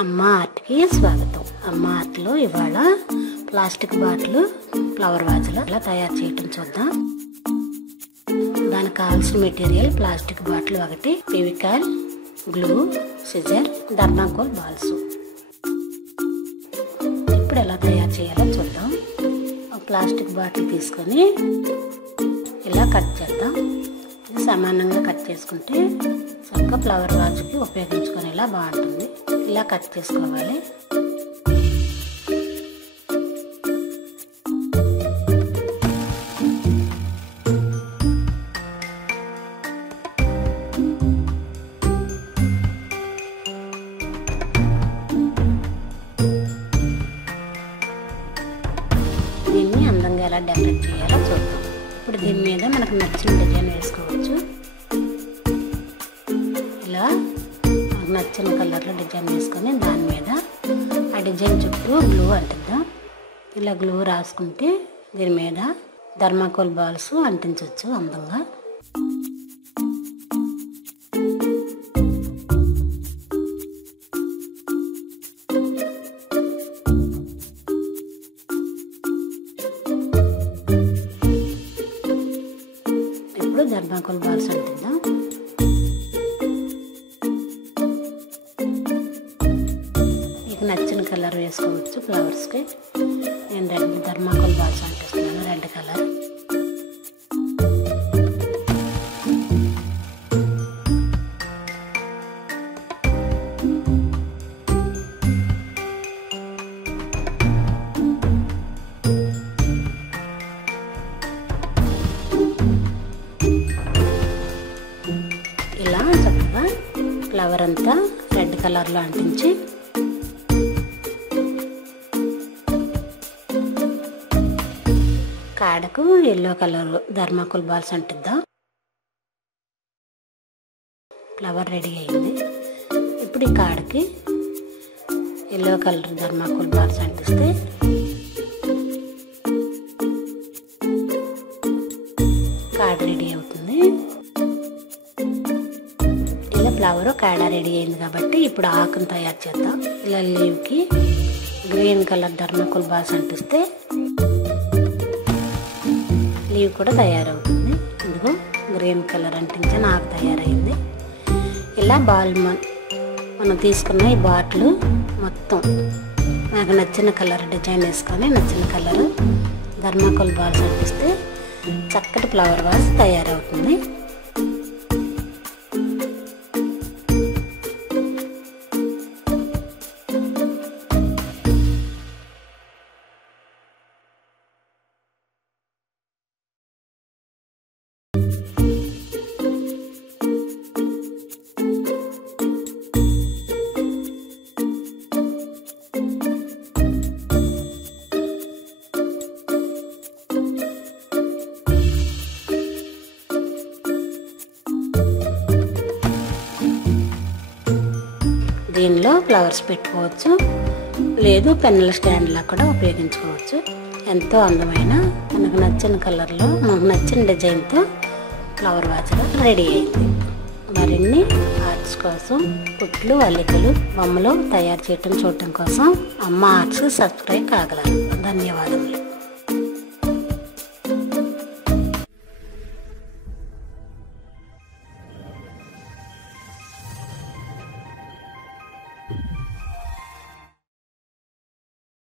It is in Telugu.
అమ్మ ఆర్ట్కి స్వాగతం. అమ్మ ఆర్ట్లో ఇవాళ ప్లాస్టిక్ బాటిల్ ఫ్లవర్ వాజ్లు ఎలా తయారు చేయటం చూద్దాం. దానికి కావాల్సిన మెటీరియల్ ప్లాస్టిక్ బాటిల్ ఒకటి, Fevicol, glue, scissor, thermocol balls. ఇప్పుడు ఎలా తయారు చేయాలో చూద్దాం. ఒక ప్లాస్టిక్ బాటిల్ తీసుకొని ఇలా కట్ చేద్దాం. ఇది సమానంగా కట్ చేసుకుంటే చక్కగా ఫ్లవర్ వాజ్కి ఉపయోగించుకునేలా బాగుంటుంది. ఇలా కట్ చేసుకోవాలి. దీన్ని అందంగా ఎలా డెకరేట్ చేయాలో చూద్దాం. ఇప్పుడు దీని మీద మనకు నచ్చిన డిజైన్ వేసుకోవచ్చు. ఇలా మనకు నచ్చిన కలర్లో డిజైన్ వేసుకొని దాని మీద ఆ డిజైన్ చుట్టూ గ్లూ అంటిద్దాం. ఇలా గ్లూ రాసుకుంటే దీని మీద థర్మాకోల్ బాల్స్ అంటించవచ్చు అందంగా. ఇప్పుడు థర్మాకోల్ బాల్స్ అంటిద్దాం. మీకు నచ్చిన కలర్ వేసుకోవచ్చు ఫ్లవర్స్కి. నేను రెడ్ థర్మాకోల్ బాల్స్ అంటిస్తున్నాను, రెడ్ కలర్. ఇలా చక్కగా ఫ్లవర్ అంతా రెడ్ కలర్లో అంటించి కాడకు ఎల్లో కలర్ థర్మాకోల్ బాల్స్ అంటిద్దాం. ఫ్లవర్ రెడీ అయింది. ఇప్పుడు ఈ కాడకి ఎల్లో కలర్ థర్మాకోల్ బాల్స్ అంటిస్తే కాడ రెడీ అవుతుంది. ఇలా ఫ్లవర్ కాడ రెడీ అయింది కాబట్టి ఇప్పుడు ఆకును తయారు చేద్దాం. ఇలా లీవ్కి గ్రీన్ కలర్ థర్మాకోల్ బాల్స్ అంటిస్తే లీవ్ కూడా తయారవుతుంది. ఇదిగో గ్రీన్ కలర్ అంటించిన ఆకు తయారైంది. ఇలా బాల్ మనం తీసుకున్న ఈ బాటిల్ మొత్తం నాకు నచ్చిన కలర్ డిజైన్ వేసుకొని నచ్చిన కలర్ థర్మాకోల్ బాల్స్ అంటిస్తే చక్కటి ఫ్లవర్ వాజ్ తయారవుతుంది. దీనిలో ఫ్లవర్స్ పెట్టుకోవచ్చు, లేదు పెన్నుల స్టాండ్లా కూడా ఉపయోగించుకోవచ్చు. ఎంతో అందమైన మనకు నచ్చిన కలర్లో మనకు నచ్చిన డిజైన్తో ఫ్లవర్ వాజ్గా రెడీ అయింది. మరిన్ని ఆర్ట్స్ కోసం కుట్లు, అల్లికలు, బొమ్మలు తయారు చేయటం చూడటం కోసం అమ్మ ఆర్ట్స్ సబ్స్క్రైబ్ కాగలరు. ధన్యవాదములు.